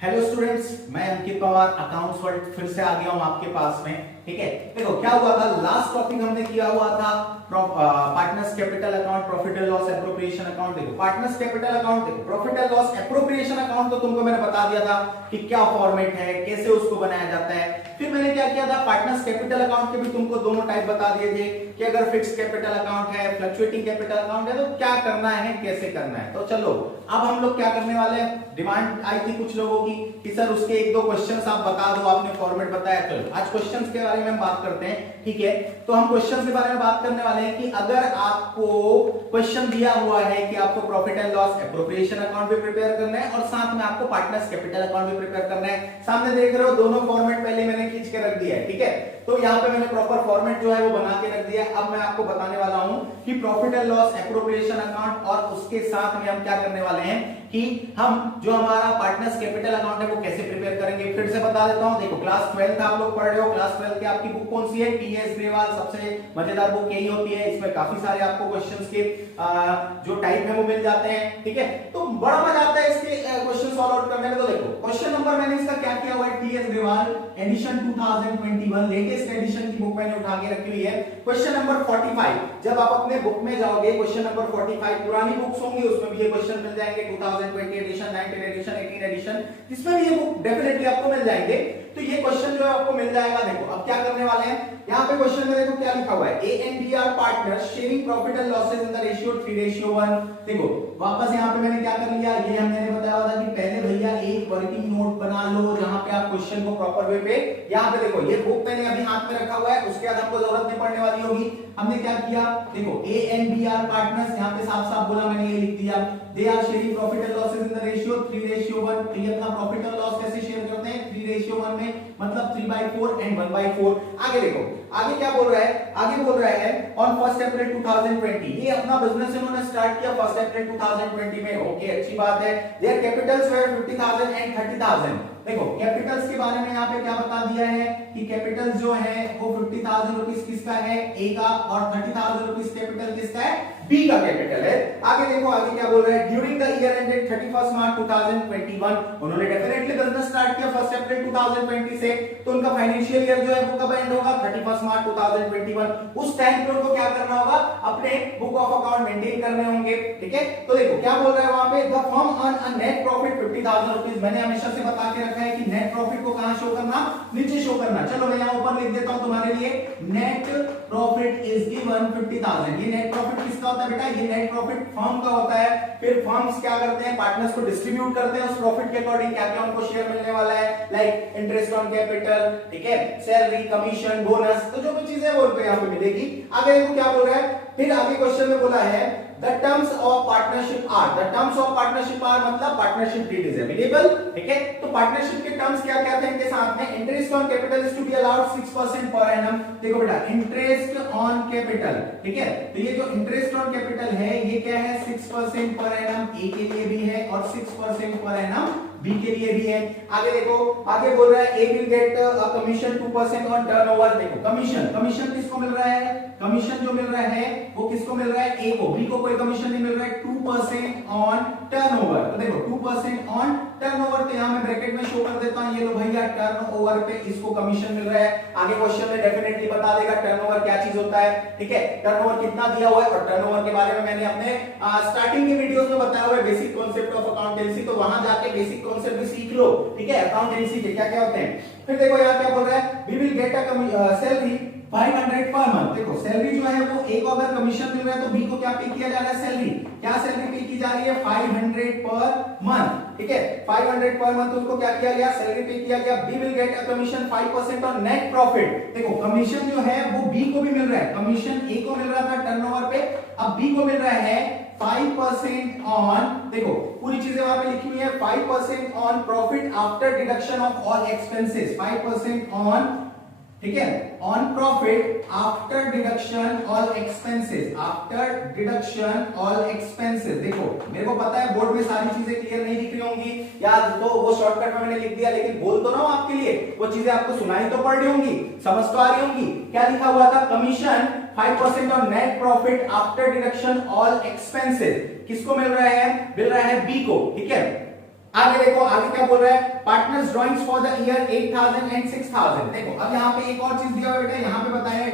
Hello students, मैं अंकित Pawar accounts world फिर से आ गया हूं आपके पास में। ठीक है, देखो क्या हुआ था, लास्ट टॉपिक हमने किया हुआ था partners capital account, profit and loss appropriation account. देखो पार्टनर्स कैपिटल अकाउंट, देखो profit and loss appropriation account तो तुमको मैंने बता दिया था कि क्या फॉर्मेट है, कैसे उसको बनाया जाता है। फिर मैंने क्या किया था, पार्टनर्स कैपिटल अकाउंट के भी तुमको दोनों टाइप बता दिए थे कि अगर फिक्स्ड कैपिटल अकाउंट है, फ्लक्चुएटिंग कैपिटल अकाउंट है, तो क्या करना है, कैसे करना है। तो चलो अब हम लोग क्या करने वाले हैं, डिमांड आई थी कुछ लोगों की कि सर उसके एक दो क्वेश्चंस आप बता दो, आपने फॉर्मेट बताया। चलो आज क्वेश्चंस के बारे में हम बात करते हैं। ठीक है, तो हम क्वेश्चंस के बारे में बात करने वाले हैं कि अगर आपको क्वेश्चन दिया हुआ है कि आपको profit and loss appropriation account भी प्रिपेयर करना है और साथ में आपको पार्टनर्स कैपिटल अकाउंट भी प्रिपेयर करना है। सामने देख रहे हो दोनों फॉर्मेट पहले मैंने खींच के रख दिया है। ठीक है, तो यहाँ पे मैंने प्रॉपर फॉर्मेट जो है वो बना के रख दिया है। अब मैं आपको बताने वाला हूं कि profit and loss appropriation account और उसके साथ में हम क्या करने वाले हैं कि हम जो हमारा पार्टनर्स कैपिटल अकाउंट है वो कैसे प्रिपेयर करेंगे। फिर से बता देता हूं, देखो क्लास 12 आप लोग पढ़ रहे हो, क्लास 12 की आपकी बुक कौन सी है, टीएस ग्रेवाल, सबसे मजेदार बुक यही होती है। इसमें काफी सारे आपको क्वेश्चंस के जो टाइप है वो मिल जाते हैं। ठीक है, तो बड़ा मजा आता है इसके क्वेश्चन सॉल्व आउट करने में। तो देखो क्वेश्चन नंबर मैंने इसका क्या किया हुआ है, TS Grewal edition 2021 latest edition की बुक मैंने उठा के रखी हुई है। क्वेश्चन नंबर 45, जब आप अपने बुक में जाओगे क्वेश्चन नंबर 45, पुरानी बुक्स होंगी उसमें भी ये क्वेश्चन मिल जाएंगे, 2020 एडिशन, 19 एडिशन, 18 एडिशन, इसमें भी ये बुक डेफिनेटली आपको मिल जाएंगे। तो ये क्वेश्चन जो है आपको मिल जाएगा। देखो अब क्या करने वाले हैं, यहाँ पे क्वेश्चन में देखो क्या लिखा हुआ है, A and B are partners sharing profit and losses in the ratio 3:1। देखो वापस यहाँ पे मैंने क्या कर लिया, ये हमने बताया था कि पहले भैया एक वर्किंग नोट बना लो जहां पे आप क्वेश्चन को प्रॉपर वे पे, यहाँ पे देखो ये बुक मैंने अभी हाथ में रखा हुआ है, उसके बाद हमको जरूरत नहीं पड़ने वाली होगी। हमने क्या किया, देखो A and B are partners, यहाँ पे साफ साफ बोला मैंने, ये लिख दिया, they are sharing profit and losses in the ratio 3:1। तो ये अपना प्रॉफिट और लॉस कैसे शेयर करते हैं, 3:1 में, मतलब 3/4 एंड 1/4। आगे देखो आगे क्या बोल रहा है, आगे बोल रहा है ऑन 1 अप्रैल 2020, ये अपना बिजनेस इन्होंने स्टार्ट किया 1 अप्रैल 2020 में। ओके, अच्छी बात है। There Capitals were 50,000 and 30,000। देखो कैपिटल्स के बारे में यहाँ पे क्या बता दिया है कि कैपिटल जो है वो 50,000 रुपीस किसका है, ए का, और 30,000 रुपीस कैपिटल किसका है, बी का कैपिटल है। आगे देखो आगे क्या बोल रहा है, ड्यूरिंग द ईयर एंडेड 31 मार्च 2021, उन्होंने डेफिनेटली बिजनेस स्टार्ट किया 1 अप्रैल 2020 से, तो उनका फाइनेंशियल ईयर जो है वो कब एंड होगा, 31 मार्च 2021। उस टाइम पे उनको क्या करना होगा, अपने बुक ऑफ अकाउंट मेंटेन करने होंगे। ठीक है, तो देखो क्या बोल रहा है वहां पे, the firm earn a net profit 50,000 rupees. मैंने हमेशा से बता के रखा है कि नेट प्रॉफिट को कहां शो करना, नीचे शो करना। चलो मैं यहां ऊपर लिख देता हूं तुम्हारे लिए, नेट प्रॉफिट इज गिवन 50,000। ये नेट प्रॉफिट किसका होता है बेटा, ये नेट प्रॉफिट फर्म का होता है। फिर फर्म्स क्या करते हैं, पार्टनर्स को डिस्ट्रीब्यूट करते हैं उस प्रॉफिट के अकॉर्डिंग, क्या क्या उनको शेयर मिलने वाला है, लाइक इंटरेस्ट ऑन कैपिटल, ठीक है, सैलरी, कमीशन, बोनस, तो जो भी चीजें वो उनको यहाँ पे मिलेगी। आगे देखो क्या बोल रहा है, फिर आगे क्वेश्चन में बोला है The terms of partnership are, the terms of partnership are मतलब पार्टनरशिप डीड इज अवेलेबल। ठीक है, तो पार्टनरशिप के टर्म्स क्या क्या थे इनके साथ में, interest on capital is to be allowed 6% per annum. देखो बेटा इंटरेस्ट ऑन कैपिटल, ठीक है, तो ये जो इंटरेस्ट ऑन कैपिटल है ये क्या है, 6% पर एनम, ए के लिए भी है और 6% पर एनम बी के लिए भी है। आगे देखो आगे बोल रहा है A will get a commission 2% on turnover. देखो कमीशन, कमीशन किसको मिल रहा है, कमीशन जो मिल रहा है वो किसको मिल रहा है, ए को, बी को कोई कमीशन नहीं मिल रहा है, 2% ऑन टर्नओवर। तो देखो 2% ऑन टर्नओवर, तो यहां मैं ब्रैकेट में शो कर देता हूं, ये लो भैया टर्नओवर पे इसको कमीशन मिल रहा है। आगे क्वेश्चन में डेफिनेटली बता देगा टर्नओवर क्या चीज होता है। ठीक है, टर्नओवर कितना दिया हुआ है, और टर्नओवर के बारे में मैंने अपने स्टार्टिंग के वीडियोस में बताया हुआ है, बेसिक कॉन्सेप्ट ऑफ अकाउंटेंसी, तो वहां जाके बेसिक कॉन्सेप्ट भी सीख लो। ठीक है, अकाउंटेंसी के क्या क्या होते हैं। फिर देखो यहाँ क्या बोल रहा है, we will get a salary 500 per month. देखो सैलरी जो है वो ए को अगर कमीशन मिल रहा है तो बी को क्या पे किया जा रहा है, सैलरी, क्या सैलरी पे की जा रही है, 500 पर मंथ। ठीक है, 500 पर मंथ उसको क्या किया गया, सैलरी पे किया गया। B will get a commission 5% on net profit. देखो कमीशन जो है वो बी को भी मिल रहा है, कमीशन ए को मिल रहा था टर्नओवर पे, अब बी को मिल रहा है 5% ऑन, देखो पूरी चीजें वहां पे लिखी हुई है, 5% on profit after deduction of all expenses, 5% on, ठीक है, on profit after deduction all expenses, after deduction all expenses. देखो मेरे को पता है बोर्ड में सारी चीजें क्लियर नहीं दिख रही होंगी यार, तो वो शॉर्टकट में मैंने लिख दिया, लेकिन बोल तो रहा हूं आपके लिए, वो चीजें आपको सुनाई तो पड़ रही होंगी, समझ तो आ रही होंगी। क्या लिखा हुआ था, commission 5% on net profit after deduction all expenses, किसको मिल रहा है, मिल रहा है बी को। ठीक है, आगे देखो, आगे क्या बोल रहा है, partners drawings for the year 8000 and 6000। देखो अब यहाँ पे एक और चीज दिया हुआ बेटा, यहाँ पे बताया है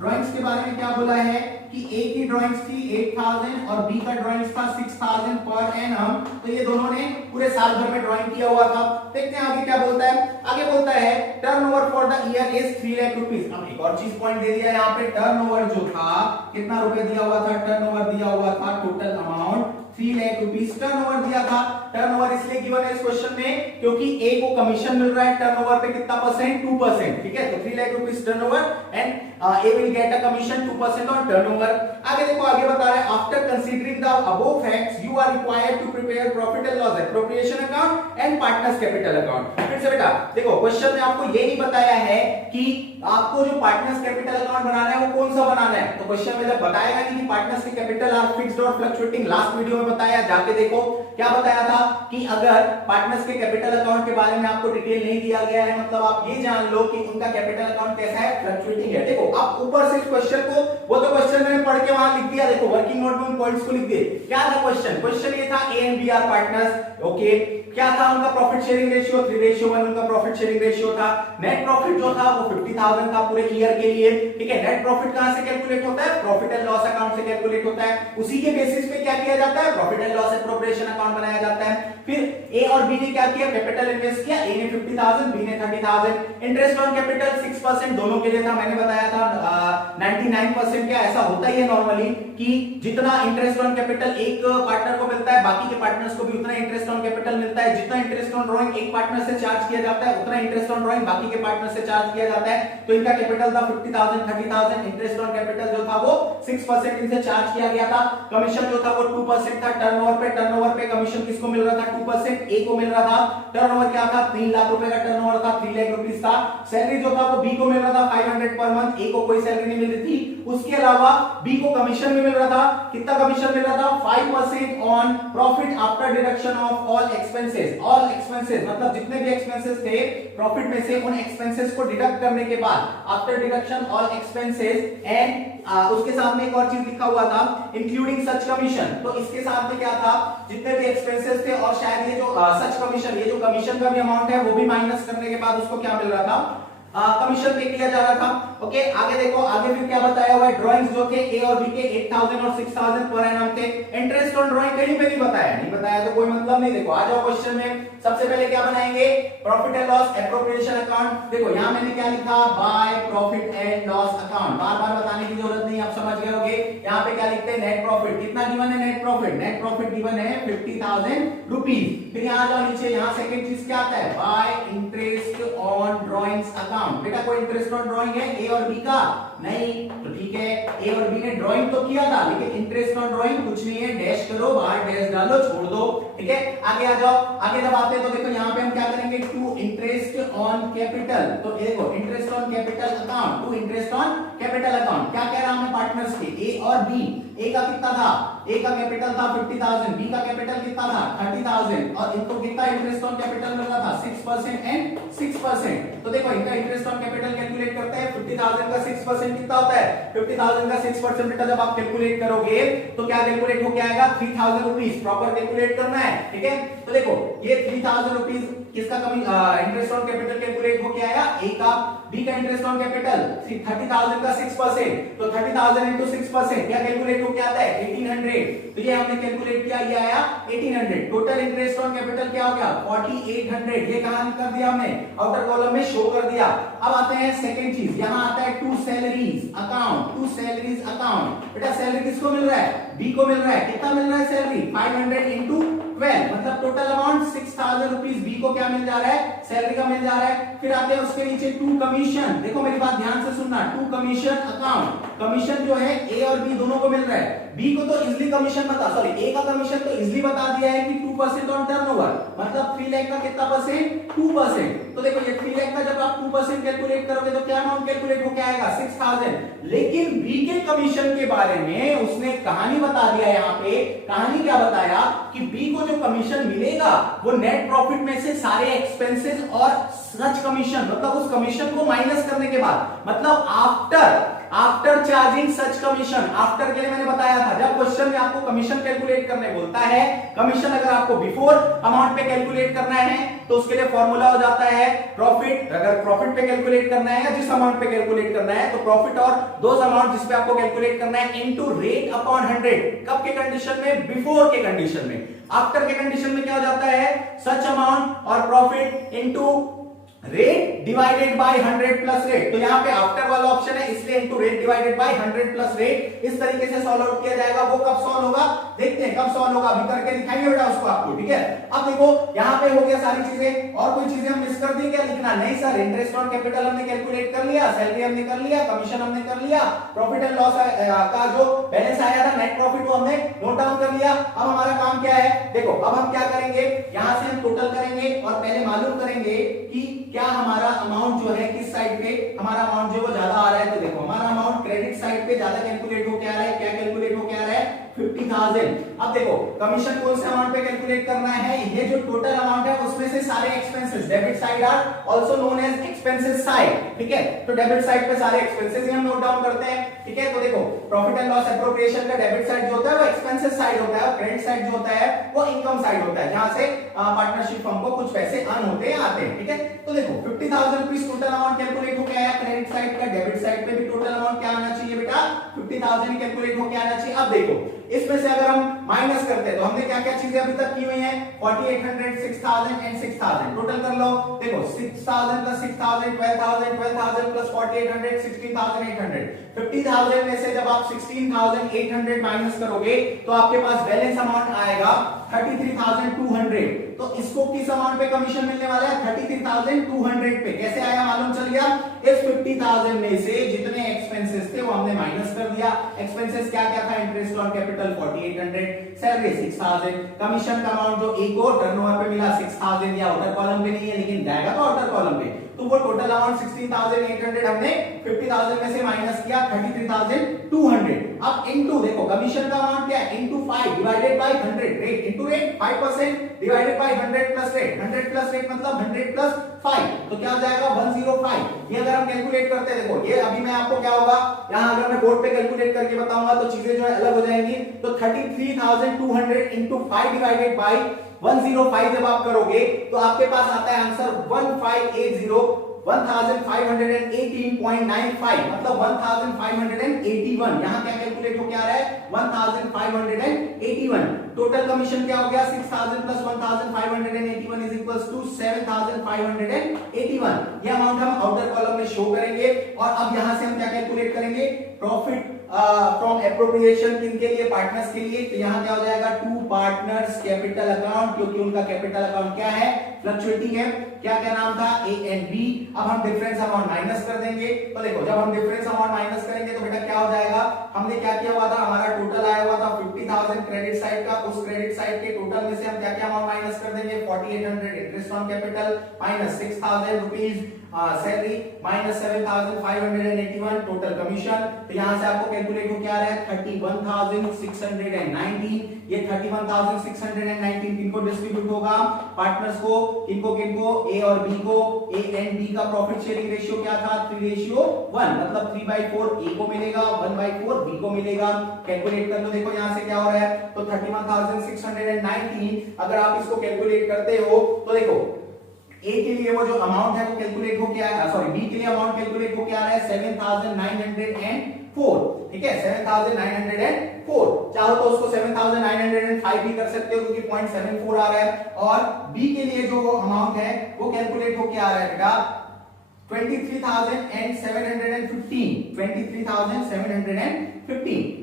ड्राइंग्स के बारे में क्या बोला है कि ए की ड्राइंग्स थी 8000 और बी का ड्राइंग्स था 6000 पर एनम। तो ये दोनों ने पूरे साल भर में ड्राइंग किया हुआ था। देखते हैं आगे क्या बोलता है। आगे बोलता है turnover for the year is 3 lakh rupees. अब एक और चीज पॉइंट दे दिया यहाँ पे, टर्नओवर जो था कितना रुपए दिया हुआ था, टर्नओवर दिया हुआ था total amount 3 lakh rupees turnover दिया था। टर्नओवर इसलिए गिवन है इस क्वेश्चन में क्योंकि ए को कमीशन मिल रहा है टर्नओवर पे कितना परसेंट, 2%। ठीक है, तो 3 lakh rupees turnover and A will get a commission 2% on turnover. आगे देखो, आगे बता रहा है after considering the above facts you are required to prepare profit and loss appropriation account and partners capital account. फिर से बेटा देखो, क्वेश्चन में आपको ये नहीं बताया है कि आपको जो पार्टनर्स कैपिटल अकाउंट बनाना है वो कौन सा बनाना है। तो क्वेश्चन में जब बताएगा नहीं कि पार्टनर्स के कैपिटल आर फिक्स्ड और फ्लक्चुएटिंग, लास्ट वीडियो में बताया, जाके देखो क्या बताया था कि अगर पार्टनर्स के कैपिटल अकाउंट के बारे में आपको डिटेल नहीं दिया गया है, मतलब आप ये जान लो कि उनका कैपिटल अकाउंट कैसा है, फ्लक्चुएटिंग है। देखो आप ऊपर से इस क्वेश्चन को, वो तो क्वेश्चन मैंने पढ़ के वहां लिख दिया, देखो वर्किंग नोट में उन पॉइंट्स को लिख दिए। क्या था क्वेश्चन ये था A and B are partners. Okay, क्या था उनका प्रॉफिट शेयरिंग रेशियो, 3:1 उनका प्रॉफिट शेयरिंग रेशियो था। नेट प्रॉफिट जो था वो 50,000 था पूरे ईयर के लिए। ठीक है, नेट प्रॉफिट कहां से कैलकुलेट होता है, प्रॉफिट एंड लॉस अकाउंट से कैलकुलेट होता है। उसी के बेसिस पे क्या किया जाता है, profit and loss appropriation account बनाया जाता है। फिर ए और बी ने क्या किया, कैपिटल इन्वेस्ट किया, ए ने 50,000, बी ने 30,000। इंटरेस्ट ऑन कैपिटल 6% दोनों के लिए था, मैंने बताया था 99% क्या ऐसा होता ही है नॉर्मली कि जितना इंटरेस्ट ऑन कैपिटल एक पार्टनर को मिलता है बाकी के पार्टनर्स को भी उतना इंटरेस्ट ऑन कैपिटल मिलता है। जितना इंटरेस्ट ऑन ड्राइंग एक पार्टनर से चार्ज किया जाता है उतना इंटरेस्ट ऑन ड्राइंग बाकी के पार्टनर से चार्ज किया जाता है। तो इनका कैपिटल था 50,000, 30,000, इंटरेस्ट ऑन कैपिटल जो था वो 6% इनसे चार्ज किया गया था। कमीशन जो था वो 2% था टर्नओवर पे कमीशन किसको मिल रहा था, 2% ए को मिल रहा था। टर्नओवर क्या था, 3 लाख रुपए का टर्नओवर था, 3 लाख रुपीस था। सैलरी जो था वो बी को मिल रहा था 500 पर मंथ, ए को कोई सैलरी नहीं मिल रही थी। उसके अलावा बी को कमीशन भी मिल रहा था, कितना कमीशन मिल रहा था, 5% on profit after deduction of all expenses. All expenses मतलब जितने भी एक्सपेंसेस थे प्रॉफिट में से उन एक्सपेंसेस को डिडक्ट करने के बाद after deduction all expenses and उसके साथ में एक और चीज लिखा हुआ था इंक्लूडिंग सच कमीशन। तो इसके साथ में क्या था, जितने भी एक्सपेंसेस थे और शायद ये जो सच कमीशन, ये जो कमीशन का भी अमाउंट है वो भी माइनस करने के बाद उसको क्या मिल रहा था, कमीशन पे किया जा रहा था। ओके, आगे देखो, आगे फिर क्या बताया हुआ है, ड्राइंग्स जो थे ए और बी के 8000 और 6000 पर एनम थे। इंटरेस्ट ऑन ड्राइंग कहीं पे नहीं बताया तो कोई मतलब नहीं। देखो आ जाओ क्वेश्चन में, सबसे पहले क्या बनाएंगे, profit and loss appropriation account. देखो यहां मैंने क्या लिखा, by profit and loss account, बार-बार बताने की जरूरत नहीं, आप समझ गए होंगे। यहां पे क्या लिखते हैं, नेट प्रॉफिट कितना गिवन है, नेट प्रॉफिट गिवन है 50,000 रुपीस। फिर यहां जाओ नीचे, यहां सेकंड चीज क्या आता है, bye interest on drawings account. बेटा कोई इंटरेस्ट ऑन ड्राइंग है ए और बी का, नहीं, तो ठीक है, ए और बी ने ड्राइंग तो किया था लेकिन इंटरेस्ट ऑन ड्राइंग कुछ नहीं है, डैश करो, बाहर डैश डालो, छोड़ दो। ठीक है, आगे आ जाओ, आगे जब आते हैं तो देखो यहां पे हम क्या करेंगे, टू इंटरेस्ट ऑन कैपिटल। तो देखो interest on capital account, to interest on capital account, क्या कह रहा हूं मैं, पार्टनर्स के ए और बी। ए का कितना था, ए का कैपिटल था 50,000, बी का कैपिटल कितना था 30,000 और इनको कितना इंटरेस्ट ऑन कैपिटल मिल रहा था 6% एंड 6%। तो देखो इनका इंटरेस्ट ऑन कैपिटल कैलकुलेट करते हैं, 50,000 का 6% कितना होता है, 50,000 का 6% बेटा जब आप कैलकुलेट करोगे तो क्या कैलकुलेट हो, क्या आएगा 3,000 रुपीस, प्रॉपर कैलकुलेट करना है। ठीक है, तो देखो ये 3,000 रुपीस किसका इंटरेस्ट ऑन कैपिटल कैलकुलेट हो क्या आएगा, ए का, बी का इंटरेस्ट ऑन कैपिटल 30,000 का 6%, तो 30,000 into 6% क्या कैलकुलेट हो क्या आता है 1800। तो ये हमने कैलकुलेट किया, ये आया 1800। टोटल इंटरेस्ट ऑन कैपिटल क्या हो गया 4800। ये कहां कर दिया हमने, आउटर कॉलम में शो कर दिया। अब आते हैं सेकंड चीज, यहां आता है to salaries account, to salaries account. बेटा सैलरी किसको मिल रहा है, बी को मिल रहा है, कितना मिल रहा है सैलरी 500 into 12, मतलब टोटल अमाउंट 6,000 रुपीस बी को क्या मिल जा रहा है, सैलरी का मिल जा रहा है। फिर आते हैं उसके नीचे टू कमीशन, देखो मेरी बात ध्यान से सुनना, टू कमीशन अकाउंट। कमीशन जो है ए और बी दोनों को मिल रहा है, बी को तो इजिली कमीशन बता, सॉरी ए का कमीशन तो इजिली बता दिया है कि 2% ऑन टर्नओवर, मतलब 3 लाख का कितना परसेंट 2%। तो देखो ये 3 लाख का जब आप 2% कैलकुलेट करोगे तो क्या अमाउंट कैलकुलेट हो क्या आएगा 6,000। लेकिन बी के कमीशन के बारे में उसने कहानी बता दिया, यहाँ पे कहानी क्या बताया कि बी को जो कमीशन मिलेगा वो नेट प्रॉफिट में से सारे एक्सपेंसेस और सच कमीशन, मतलब उस कमीशन को माइनस करने के बाद, मतलब आफ्टर आफ्टर चार्जिंग सच कमीशन, आफ्टर के लिए मैंने बताया था जब क्वेश्चन में आपको कमीशन कैलकुलेट करने बोलता है, कमीशन अगर आपको बिफोर अमाउंट पे कैलकुलेट करना है तो उसके लिए फॉर्मूला हो जाता है प्रॉफिट, अगर प्रॉफिट पे कैलकुलेट करना है या जिस अमाउंट पे कैलकुलेट करना है तो प्रॉफिट और दोज अमाउंट जिस पे आपको कैलकुलेट करना है इनटू रेट अपॉन 100। कब के कंडीशन में? बिफोर के कंडीशन में। आफ्टर के कंडीशन में क्या हो जाता है? सच अमाउंट और profit into rate divided by 100 plus rate. तो यहाँ पे आफ्टर वाला ऑप्शन है इसलिए into rate divided by 100 plus rate. इस तरीके से सॉल्व आउट किया जाएगा। वो कब सॉल्व होगा देखते हैं, कब सॉल्व होगा अभी करके दिखाएंगे बेटा उसको आपको, ठीक है। अब देखो यहाँ पे हो गया सारी चीजें, और कोई चीजें हम मिस कर दी क्या? लिखना नहीं सर, इंटरेस्ट ऑन कैपिटल हमने कैलकुलेट कर लिया, सैलरी हमने कर लिया, कमीशन हमने कर लिया, प्रॉफिट एंड लॉस का जो बैलेंस आया था नेट प्रॉफिट वो हमने नोट डाउन कर लिया। अब हमारा काम क्या है? देखो अब हम क्या करेंगे, यहाँ से हम टोटल करेंगे और पहले मालूम करेंगे कि क्या हमारा अमाउंट जो है किस साइड पे हमारा अमाउंट जो वो ज्यादा आ रहा है। तो देखो हमारा अमाउंट क्रेडिट साइड पे ज्यादा कैलकुलेट हो क्या रहा है? क्या कैलकुलेट हो क्या रहा है? 50,000। अब देखो कमीशन कौन से अमाउंट पे कैलकुलेट करना है? ये जो टोटल अमाउंट है उसमें से सारे expenses, debit side are also known as expenses side, ठीक है। तो डेबिट साइड पे सारे एक्सपेंसेस ही हम नोट डाउन करते हैं, ठीक है। तो देखो प्रॉफिट एंड लॉस एप्रोप्रिएशन का डेबिट साइड जो होता है वो एक्सपेंसेस साइड होता है और क्रेडिट साइड जो होता है वो इनकम साइड होता है, जहां से पार्टनरशिप फर्म को कुछ पैसे अर्न होते हैं आते हैं, ठीक है। तो देखो 50,000 रुपीस टोटल अमाउंट कैलकुलेट हो गया है क्रेडिट साइड का। डेबिट साइड पे भी टोटल अमाउंट क्या आना चाहिए बेटा? 50,000 कैलकुलेट हो क्या आना चाहिए। अब देखो इसमें से अगर हम माइनस करते हैं तो हमने क्या क्या चीजें अभी तक की हुई हैं? 4800, 6000 एंड 6000 टोटल कर लो। देखो 6000 प्लस 6000 12000, 12000 प्लस 4800 16800। 50,000 में से जब आप 16,800 माइनस करोगे तो आपके पास बैलेंस अमाउंट आएगा 33,200। तो इसको किस अमाउंट पे कमीशन मिलने वाला है? 33,200 पे। कैसे आया मालूम चल गया? इस 50,000 में से जितने एक्सपेंसेस थे वो हमने माइनस कर दिया। एक्सपेंसेस क्या क्या था? Interest on capital 4800, salary 6000, commission का अमाउंट जो एक और टर्नओवर पे मिला 6000, या आउटर कॉलम पे नहीं है लेकिन जाएगा तो आउटर कॉलम पे, तो वो टोटल अमाउंट 16,800 हमने 50,000 में से माइनस किया 33,200। अब इनटू देखो कमीशन का अमाउंट क्या है? Into 5 divided by 100, rate into rate 5% divided by 100 plus rate, 100 plus rate मतलब 100 प्लस 5, तो क्या हो जाएगा? 105। ये अगर हम कैलकुलेट करते हैं, देखो ये अभी मैं आपको क्या होगा यहां अगर मैं बोर्ड पे कैलकुलेट करके बताऊंगा तो चीजें जो है अलग हो जाएंगी। तो 33,200 इनटू 5 डिवाइडेड बाय 105 जब आप करोगे तो आपके पास आता है आंसर 1580 1518.95 मतलब 1581। यहां क्या कैलकुलेट हो क्या रहा है? 1581। टोटल कमीशन क्या हो गया? 6,000 प्लस 1581 इज इक्वल्स टू 7,581। ये अमाउंट हम आउटर कॉलम में शो करेंगे। और अब यहां से हम क्या कैलकुलेट करेंगे? प्रॉफिट फ्रॉम एप्रोप्रिएशन किनके लिए? पार्टनर्स के लिए। तो यहां क्या हो जाएगा? टू पार्टनर्स कैपिटल अकाउंट, क्योंकि उनका कैपिटल अकाउंट क्या है? फ्लक्चुएटिंग है। क्या क्या नाम था? A and B. अब हम डिफरेंस अमाउंट माइनस कर देंगे। तो देखो जब हम डिफरेंस अमाउंट माइनस करेंगे तो बेटा क्या हो जाएगा? हमने क्या किया हुआ था? हमारा टोटल आया हुआ था 50,000 क्रेडिट साइड का। उस क्रेडिट साइड के टोटल में से हम क्या क्या अमाउंट माइनस कर देंगे? 4800 interest on capital minus 6,000 rupees salary minus 7,581 total commission. तो यहां से आपको कैलकुलेट हो क्या आ रहा है? 31,619। ये 31,619 किनको डिस्ट्रीब्यूट होगा? पार्टनर्स को। किनको किनको? ए और बी को। ए एंड बी का प्रॉफिट शेयरिंग रेशियो क्या था? 3:1 मतलब 3/4 ए को मिलेगा, 1/4 बी को मिलेगा। कैलकुलेट कर लो। देखो यहां से क्या हो रहा है? तो 31,619 अगर आप इसको कैलकुलेट करते हो तो देखो ए के लिए वो जो अमाउंट है वो कैलकुलेट हो क्या है? सॉरी बी के लिए अमाउंट कैलकुलेट हो क्या आ रहा है? 7,904, ठीक है। 7,904 चाहो तो उसको 7,905 भी कर सकते हो क्योंकि 0.74 आ रहा है। और बी के लिए जो अमाउंट है वो कैलकुलेट हो क्या आ रहा है बेटा? 23,715 23,715।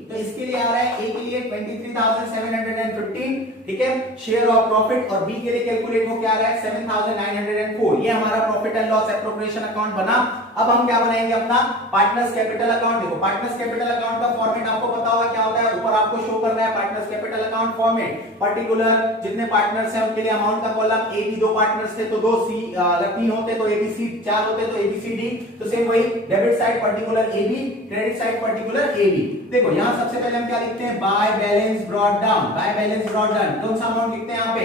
तो इसके लिए आ रहा है ए के लिए 23,715, ठीक है, शेयर ऑफ प्रॉफिट। और बी के लिए कैलकुलेट हो क्या आ रहा है? 7,904। ये हमारा profit and loss appropriation account बना। अब हम क्या बनाएंगे? अपना पार्टनर्स कैपिटल अकाउंट। देखो पार्टनर्स कैपिटल अकाउंट का फॉर्मेट आपको पता होगा क्या होता है? ऊपर आपको शो करना है partners capital account format. Particular जितने पार्टनर्स हैं उनके लिए अमाउंट का कॉलम। ए बी 2 पार्टनर्स थे तो 2, सी अगर 3 होते तो ए बी सी 4 होते तो ABCD, तो सेम वही debit side particular AB, credit side particular AB। देखो यहाँ सबसे पहले हम क्या लिखते हैं, by balance brought down, by balance brought down. कौन सा अमाउंट लिखते हैं यहाँ पे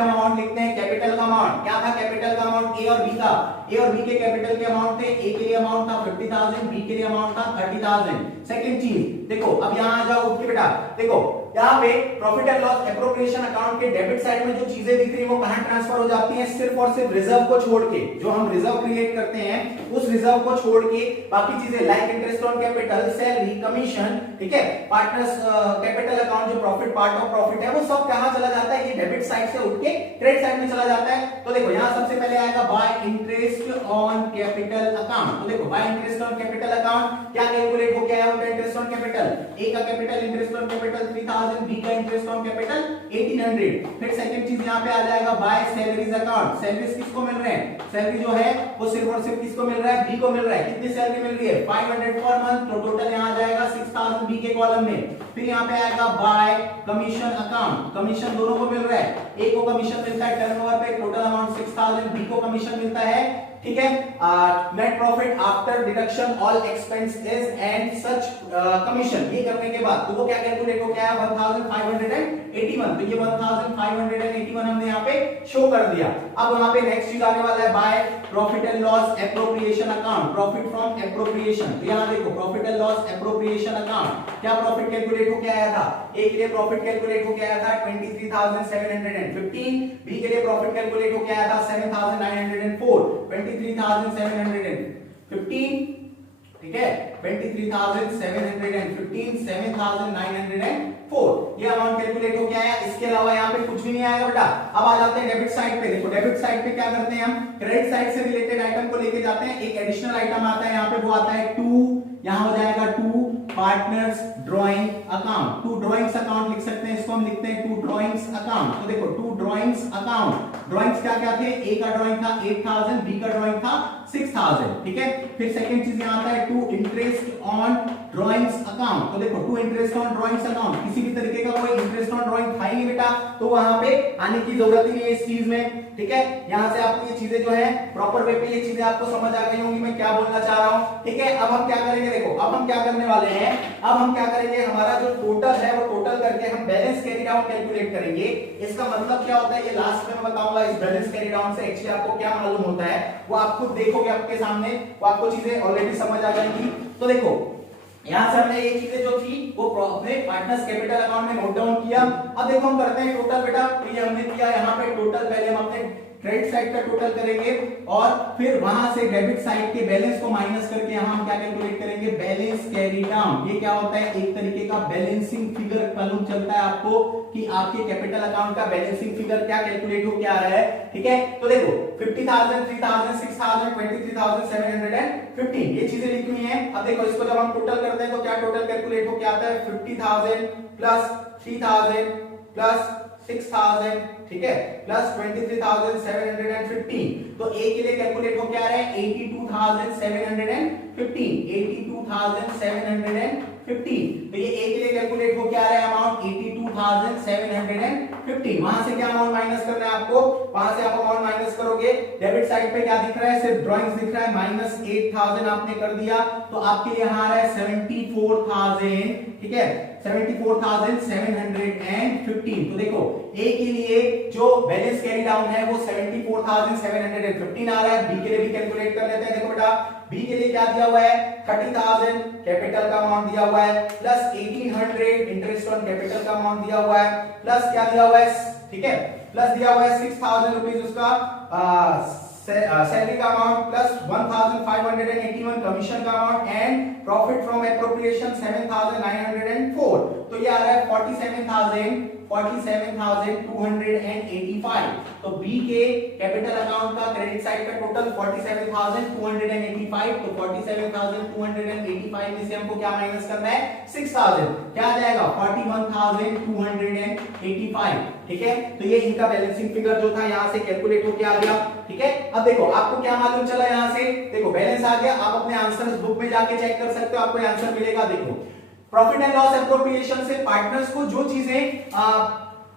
हम अमाउंट लिखते हैं कैपिटल का अमाउंट। क्या था कैपिटल का अमाउंट, A और B का, A और B के कैपिटल के अमाउंट थे, A के लिए अमाउंट था 50,000, B के लिए अमाउंट था 30,000। सेकंड चीज देखो, अब यहाँ आ जाओ उठ के बेटा, देखो यहाँ पे profit and loss appropriation account के डेबिट साइड में जो चीजें दिख रही है वो कहां ट्रांसफर हो जाती हैं, सिर्फ और सिर्फ रिजर्व को छोड़ के। जो हम रिजर्व क्रिएट करते हैं उस रिजर्व को छोड़ के बाकी चीजें like interest on capital, salary, commission, ठीक है, पार्टनर्स कैपिटल अकाउंट जो प्रॉफिट पार्ट ऑफ प्रॉफिट है वो सब कहां चला जाता है, ये डेबिट साइड से उठ के क्रेडिट साइड में चला जाता है। तो देखो यहाँ सबसे पहले आएगा by interest on capital account. तो देखो by interest on capital account क्या कैलकुलेट हो गया है, उनका इंटरेस्ट ऑन कैपिटल, ए का capital interest on capital 3000, B का इंटरेस्ट ऑन कैपिटल 1800। फिर सेकंड चीज यहाँ पे आ जाएगा बाय सैलरीज अकाउंट। सैलरीज किसको मिल रहे हैं, सैलरी जो है वो सिर्फ और सिर्फ किसको मिल रहा है, बी को मिल रहा है। कितनी सैलरी मिल रही है 500 पर मंथ, तो टोटल यहाँ आ जाएगा 6000 बी के कॉलम में। फिर यहाँ पे आएगा बाय कमीशन अकाउंट, कमीशन दोनों को मिल रहा है, ए को कमीशन मिलता है टर्नओवर पे टोटल अमाउंट 6000, बी को कमीशन मिलता है, ठीक है, net profit after deduction all expenses and such commission. ये करने के बाद तो वो क्या कैलकुलेट हो गया 1581, तो ये 1581 हमने यहाँ पे शो कर दिया। अब वहां पे नेक्स्ट चीज आने वाला है by profit and loss appropriation account, profit from appropriation. तो यहाँ देखो profit and loss appropriation account, क्या प्रॉफिट कैलकुलेट हो के आया था, ए के लिए प्रॉफिट कैलकुलेट हो के आया था 23,715, बी के लिए प्रॉफिट कैलकुलेट हो के आया था 7,904, 23,715, ठीक है, 23,715, 7,904 ये अमाउंट कैलकुलेट हो गया है। इसके अलावा यहाँ पे कुछ भी नहीं आएगा बेटा। अब आ जाते हैं डेबिट साइड पे। देखो डेबिट साइड पे क्या करते हैं हम, क्रेडिट साइड से रिलेटेड आइटम को लेके जाते हैं, एक एडिशनल आइटम आता है यहाँ पे, वो आता है 2, यहाँ हो जाएगा 2 partners drawing account, 2 drawings account लिख सकते हैं, इसको हम लिखते हैं 2 ड्राइंग्स अकाउंट। तो देखो 2 ड्राइंग्स अकाउंट, ड्राइंग्स क्या क्या थे, ए का ड्राइंग था 8000, बी का ड्राइंग था 6000, ठीक है। फिर सेकंड चीज यहाँ आता है 2 इंटरेस्ट ऑन ड्राइंग्स अकाउंट। तो देखो 2 इंटरेस्ट ऑन ड्राइंग्स अकाउंट, किसी भी तरीके का कोई इंटरेस्ट ऑन ड्राइंग था ही नहीं बेटा, तो वहां पे आने की जरूरत ही नहीं है इस चीज में, ठीक है। यहां से आपको ये चीजें जो है प्रॉपर वे पे ये चीजें आपको समझ आ गई होंगी मैं क्या बोलना चाह रहा हूं, ठीक है। अब हम क्या करेंगे, देखो अब हम क्या करने वाले हैं, अब हम क्या करेंगे, हमारा जो टोटल है वो टोटल करके हम बैलेंस कैरी डाउन कैलकुलेट करेंगे। इसका मतलब क्या होता है ये लास्ट में मैं बताऊंगा। इस बैलेंस कैरी डाउन से एक्चुअली आपको क्या मालूम होता है वो आप खुद देखोगे आपके सामने, वो आपको चीजें ऑलरेडी समझ आ जाएंगी। तो देखो यहां से हमने ये चीजें जो थी वो अपने पार्टनर्स कैपिटल अकाउंट में नोट डाउन किया। अब देखो हम करते हैं टोटल बेटा, तो ये हमने किया यहाँ पे टोटल, पहले हम अपने क्रेडिट साइड का टोटल करेंगे और फिर वहां से डेबिट साइड के बैलेंस को माइनस करके यहां हम क्या कैलकुलेट करेंगे, बैलेंस कैरी डाउन। ये क्या होता है, एक तरीके का बैलेंसिंग फिगर मालूम चलता है आपको कि आपके कैपिटल अकाउंट का बैलेंसिंग फिगर क्या कैलकुलेट हो क्या आ रहा है, ठीक है। तो देखो 50,000, 3,000, 6,000, 23,715 ये चीजें लिखी हुई हैं। अब देखो इसको जब हम टोटल करते हैं तो क्या टोटल कैलकुलेट हो क्या आता है, 50,000 प्लस 3,000 प्लस 6,000, ठीक है, प्लस 23,715। तो ए के लिए कैलकुलेट हो क्या आ रहा है 82,715, 82,715। तो ये ए के लिए कैलकुलेट हो क्या आ रहा है अमाउंट 82,715। वहां से क्या अमाउंट माइनस करना है आपको, वहां से आप अमाउंट माइनस करोगे, डेबिट साइड पे क्या दिख रहा है, सिर्फ ड्राइंग्स दिख रहा है, माइनस 8,000 आपने कर दिया, तो आपके लिए यहां आ रहा है 74,000, ठीक है, 74,715। तो देखो ए के लिए जो बैलेंस कैरी डाउन है वो 74,715 आ रहा है। बी के लिए भी कैलकुलेट कर लेते हैं। देखो बेटा बी के लिए क्या दिया हुआ है, 30,000 कैपिटल का अमाउंट दिया हुआ है, प्लस 1800 इंटरेस्ट ऑन कैपिटल का अमाउंट दिया हुआ है, प्लस क्या दिया हुआ है, ठीक है, प्लस दिया हुआ है 6,000 रुपीज उसका सैलरी का अमाउंट, प्लस 1,581 कमीशन का amount and profit from appropriation 7,904। तो ये आ रहा है 47,285। तो बी के कैपिटल अकाउंट का क्रेडिट साइड का टोटल 47,285। तो 47,285 में से हमको क्या माइनस करना है 6,000, क्या आ जाएगा 41,285, ठीक है। तो ये इनका बैलेंसिंग फिगर जो था यहां से कैलकुलेट होके आ गया, ठीक है। अब देखो आपको क्या मालूम चला यहां से, देखो बैलेंस आ गया, आप अपने आंसर्स बुक में जाके चेक कर सकते हो, आपको आंसर मिलेगा। देखो प्रॉफिट एंड लॉस एप्रोप्रिएशन से पार्टनर्स को जो चीजें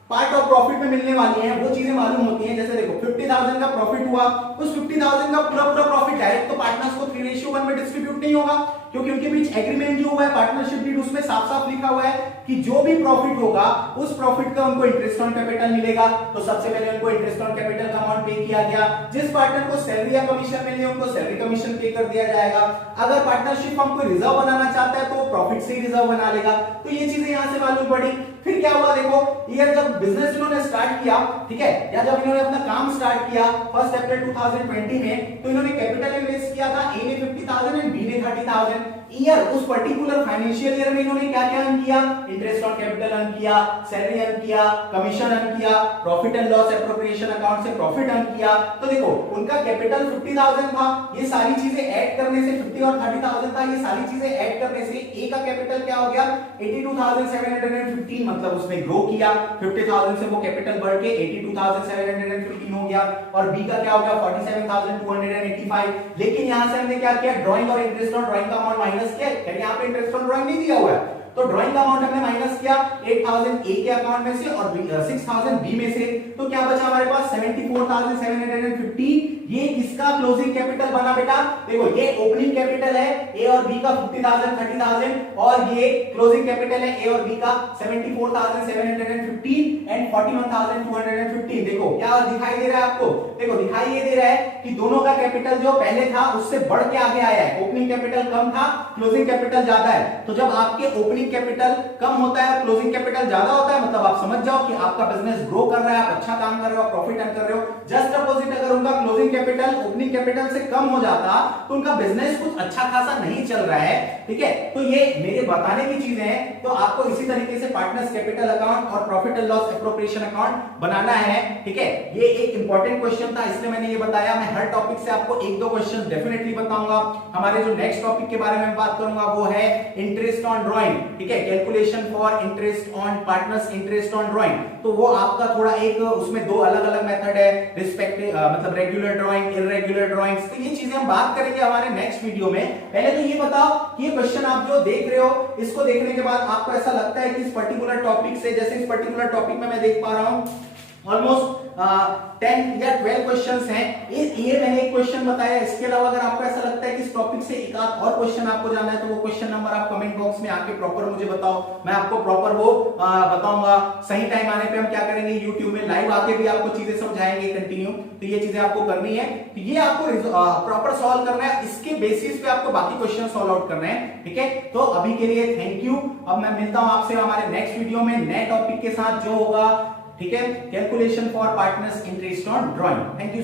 पार्ट ऑफ प्रॉफिट में मिलने वाली हैं वो चीजें मालूम होती हैं। जैसे देखो 50,000 का प्रॉफिट हुआ, उस 50,000 का पूरा पूरा प्रॉफिट डायरेक्ट तो पार्टनर्स को 3:1 में डिस्ट्रीब्यूट नहीं होगा, क्योंकि उनके बीच एग्रीमेंट जो हुआ है पार्टनरशिप डीड, उसमें साफ साफ लिखा हुआ है कि जो भी प्रॉफिट होगा उस प्रॉफिट का उनको इंटरेस्ट ऑन कैपिटल मिलेगा। तो सबसे पहले उनको इंटरेस्ट ऑन कैपिटल का अमाउंट पे किया गया। जिस पार्टनर को सैलरी या कमीशन मिलनी है उनको सैलरी कमीशन पे कर दिया जाएगा। अगर पार्टनरशिप फर्म कोई रिजर्व बनाना चाहता है तो वो प्रॉफिट से ही रिजर्व बना लेगा। तो ये चीजें यहां से मालूम पड़ी। फिर क्या हुआ देखो, ईयर जब बिजनेस इन्होंने स्टार्ट किया, ठीक है, या जब इन्होंने अपना काम स्टार्ट किया 1 अप्रैल 2020 में, तो इन्होंने कैपिटल इन्वेस्ट किया था, ए ने 50,000 एंड बी ने 30,000। ईयर उस पर्टिकुलर फाइनेंशियल ईयर में इन्होंने क्या क्या अर्न किया, इंटरेस्ट ऑन कैपिटल अर्न किया, सैलरी अर्न किया, कमीशन अर्न किया, profit and loss appropriation account से प्रॉफिट अर्न किया। तो देखो उनका कैपिटल 50,000 था, ये सारी चीजें ऐड करने से 50 और 30,000 था, ये सारी चीजें ऐड करने से ए का कैपिटल क्या हो गया 82,715, मतलब उसने ग्रो किया। 50,000 से वो कैपिटल बढ़ के 82,715 हो गया। और बी का क्या हो गया 47,285। लेकिन यहां से हमने क्या किया, ड्राइंग और इंटरेस्ट ऑन ड्राइंग का अमाउंट माइनस किया, यहाँ पे इंटरेस्ट ऑन ड्राइंग नहीं दिया हुआ है, तो ड्राइंग का अमाउंट हमने माइनस किया 8,000 ए के अकाउंट में से और 6,000 बी में से। तो क्या बचा हमारे पास 74,750। ये किसका क्लोजिंग कैपिटल बना बेटा, देखो ये ओपनिंग कैपिटल है ए और बी का 50,000 30,000, और ये क्लोजिंग कैपिटल है ए और बी का 74,750 एंड 41,215। देखो क्या दिखाई दे रहा है आपको, देखो दिखाई ये दे रहा है कि दोनों का कैपिटल जो पहले था उससे बढ़ के आगे आया है। ओपनिंग कैपिटल कम था, क्लोजिंग कैपिटल ज्यादा है। तो जब आपके ओपनिंग कैपिटल कम होता है और क्लोजिंग कैपिटल ज्यादा होता है, मतलब आप समझ जाओ कि आपका बिजनेस ग्रो कर रहा है, आप अच्छा काम कर रहे हो, प्रॉफिट अर्न कर रहे हो। जस्ट अपोजिट अगर उनका क्लोजिंग कैपिटल ओपनिंग कैपिटल से कम हो जाता तो उनका बिजनेस कुछ अच्छा खासा नहीं चल रहा है, ठीक है। तो ये मेरे बताने की चीजें हैं। तो आपको इसी तरीके से पार्टनर्स कैपिटल अकाउंट और profit and loss appropriation account बनाना है, ठीक है। ये एक इंपॉर्टेंट क्वेश्चन था इसलिए मैंने ये बताया। मैं हर टॉपिक से आपको एक दो क्वेश्चन डेफिनेटली बताऊंगा। हमारे जो नेक्स्ट टॉपिक के बारे में बात करूंगा वो है इंटरेस्ट ऑन ड्राइंग, ठीक है, calculation for interest on partners interest on drawing. तो वो आपका थोड़ा एक उसमें दो अलग अलग मेथड है, रिस्पेक्टिव मतलब रेगुलर ड्राइंग, इररेगुलर ड्राइंग्स। तो ये चीजें हम बात करेंगे हमारे नेक्स्ट वीडियो में। पहले तो ये बताओ कि ये क्वेश्चन आप जो देख रहे हो, इसको देखने के बाद आपको ऐसा लगता है कि इस पर्टिकुलर टॉपिक से, जैसे इस पर्टिकुलर टॉपिक में मैं देख पा रहा हूं ऑलमोस्ट 10 या 12 क्वेश्चंस हैं। ये मैंने एक क्वेश्चन बताया। इसके अलावा अगर आपको ऐसा लगता है कि इस टॉपिक से एक आध और क्वेश्चन आपको जानना है तो वो क्वेश्चन नंबर आप कमेंट बॉक्स में आके प्रॉपर मुझे बताओ, मैं आपको प्रॉपर वो बताऊंगा। सही टाइम आने पे हम क्या करेंगे, यूट्यूब में लाइव आके भी आपको चीजें समझाएंगे कंटिन्यू। तो ये चीजें आपको करनी है, तो ये आपको प्रॉपर सॉल्व करना है, इसके बेसिस पे आपको बाकी क्वेश्चन सॉल्व आउट करना है, ठीक है। तो अभी के लिए थैंक यू। अब मैं मिलता हूं आपसे हमारे नेक्स्ट वीडियो में नए टॉपिक के साथ जो होगा, ठीक है, calculation for partners interest on drawing. Thank you.